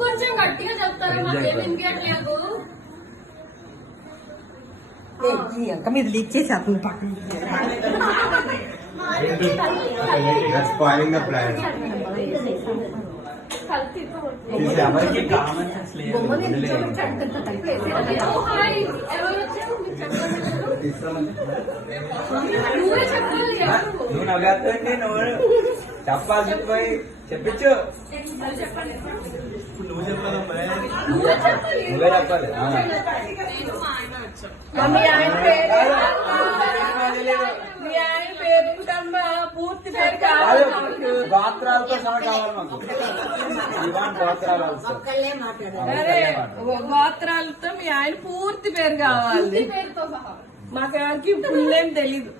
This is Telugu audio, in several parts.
కొంచెం గట్టిగా చెప్తారా? మాకేం వినిపించట్లేదు. అక్క మీద లీక్ చేసి అతను పక్కన ఎవరికి కామన్ సెన్స్ లేదు. నువ్వు నవ్వుతుంటే నువ్వు చెప్పాలి. చెప్పి చెప్పించు. నువ్వే చెప్పాలి. పూర్తి పేరు కావాలి. గోత్రాలతో సహా కావాలి మాకు. గోత్రాలతో మీ ఆయన పూర్తి పేరు కావాలి. మాకెవరికి ఫుల్ ఏం తెలీదు.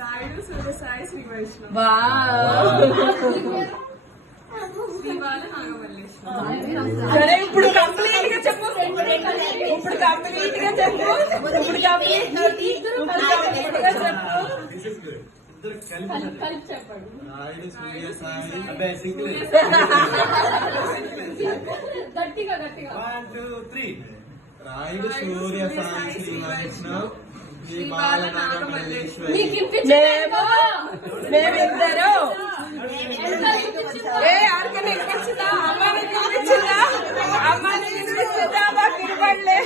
రాయుడు సూర్యసాయి శ్రీ వైష్ణవ్. సరే ఇప్పుడు కంప్లీట్ గా చెప్పు. ఇప్పుడు కంప్లీట్ గా చెప్పు. ఇప్పుడు కంప్లీట్ గా చెప్పు. రాయుడు సూర్యసాయి గట్టిగా గట్టిగా 1 2 3 రాయుడు సూర్యసాయి శ్రీ వైష్ణవ్ శ్రీ బాలనాగమల్లేశ్వరి. మేమిద్దరు ఎవరికైనా వినిపించిందా? అమ్మాయిని వినిపించిందా? అమ్మాయిని వినిపిస్తుందా? మాకు వినపడలే.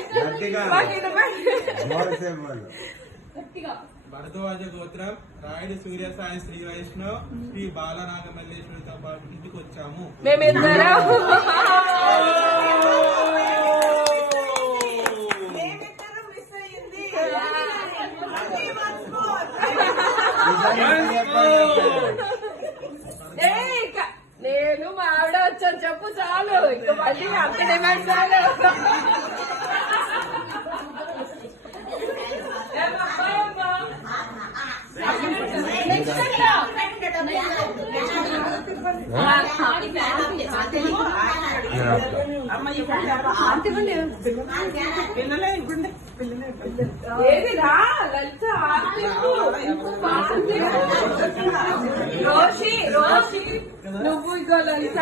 భరద్వాజ గోత్రం రాయుడు సూర్యసాయి శ్రీ వైష్ణవ్ శ్రీ బాలనాగమల్లేశ్వరితో పాటు ఇంటికి వచ్చాము. మేమిద్దరు నేను మా ఆవిడ వచ్చాను చెప్పు చాలు. ఇంకా మళ్ళీ అంత డిమాండ్ చాలు. ఏది రా లలిత రోషి రోషి నువ్వు ఇగో లలిత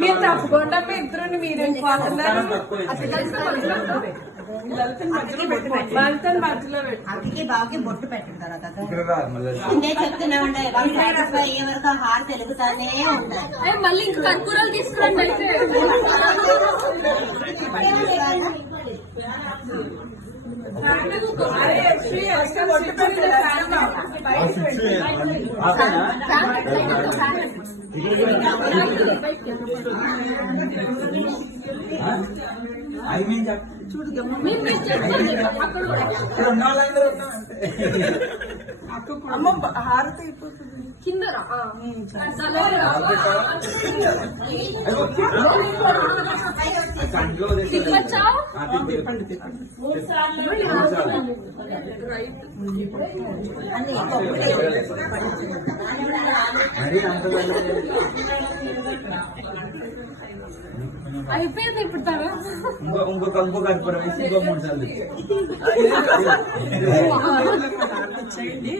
మీరు తప్పకుండా మీ ఇద్దరు మీరు పోతున్నారు. లలితని మధ్యలో అక్కడికి బావకి బొట్టు పెట్టిన తర్వాత నేను చెప్తూనే ఉండే వాళ్ళు సాటిస్ఫై అయ్యే వరకు హార్ తెలుగుతానే ఉంటాయి. మళ్ళీ ఇంకా కర్పూరాలు తీసుకురండి. అయితే అమ్మ హారతి అయిపోతుంది కిందరా అయిపోయింది ఇప్పుడు తన ఇంకొక కర్పూరం వేసి ఇంకో 3 సార్లు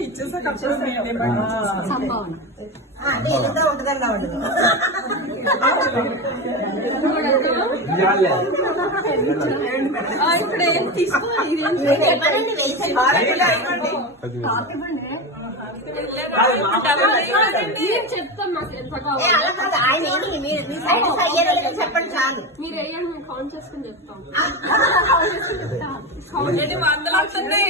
ఇచ్చేసాక సంభావన ఉంటుందన్న ఇప్పుడు ఏం తీసుకోవాలి? చెప్తాం మాకు ఎంత కావాలి చెప్పండి చాలు. మీరు వేయండి, మేము కౌంట్ చేసుకుని చెప్తాం. వందలు వస్తుంది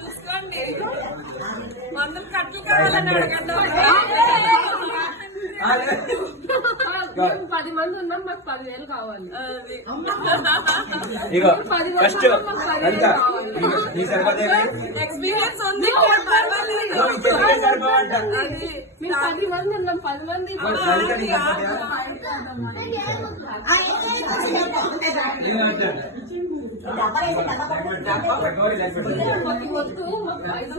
చూసుకోండి. 100 కట్టలు కావాలని అడగండి. 10 మంది ఉన్నాం, మాకు 10,000 కావాలి. ఇగో ఫస్ట్ నీ సరిపోతే ఎక్స్పీరియన్స్ ఉంది. సరిపోవంట. మేము 10 మంది ఉన్నాం, 10 మంది వద్దు. మాకు 500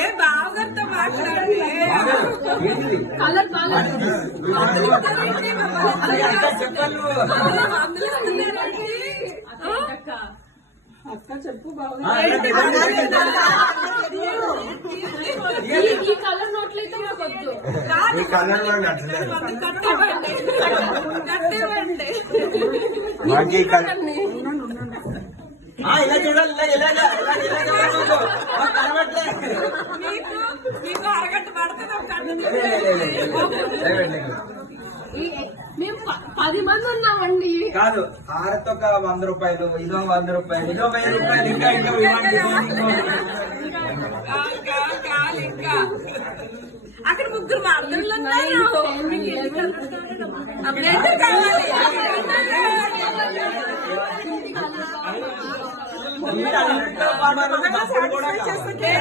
ఏ బావగారితో ఏంటిది? కలర్ బాగాలేదు. అది అంతా చెప్పాలి నువ్వు. అక్క చెప్పు బాబు. ఈ కలర్ నోట్లయితే మాకు వద్దు. ఈ కలర్ లో నచ్చలేదు. మాకు ఈ కలర్ ఇలా చూడాలి, కనబట్లే. మీకు అరగంట పడుతుంది. మేము 10 మంది ఉన్నామండి. కాదు, హారతో ఒక 100 రూపాయలు, ఇదో 100 రూపాయలు, ఇదో 1000 రూపాయలు, ఇంకా ఇంకా ఇంకా అక్కడ ముగ్గురు మార్దలు ఉన్నారు. అప్పుడైతే కావాలి.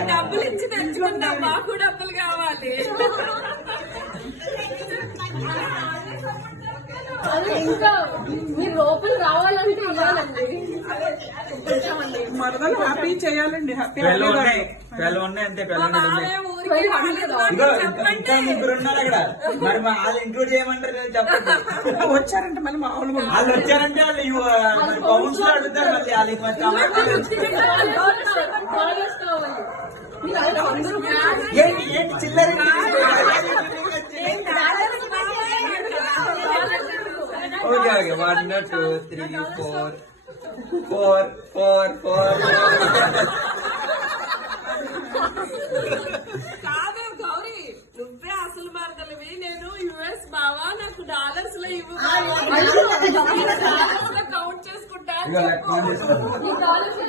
డబ్బులు ఇచ్చి తెచ్చుకుంటాం, మాకు డబ్బులు కావాలి. అదే ఇంకా మీరు లోపల రావాలంటే ఇవ్వాలండి. మరదలు హ్యాపీ చేయాలండి. హ్యాపీ ఉన్నాయి అంతే. ఇంకా ముగ్గురు ఉన్నారు అక్కడ, మరి వాళ్ళు ఇంక్లూడ్ చేయమంటారు చెప్పండి. వచ్చారంటే మళ్ళీ మామూలుగా వాళ్ళు వచ్చారంటే వాళ్ళు కౌన్స్ లో అడుగుతారు, మళ్ళీ వాళ్ళకి మరి ఏంటి ఏంటి చిల్లర ఓకే ఓకే 1 2 3 4 కాదు గౌరీ, నువ్వే అసలు మరదలివి. నేను యుఎస్ బావా, నాకు డాలర్స్ లో ఇవ్వు. కౌంట్ చేసుకుంటా. ఈ డాలర్స్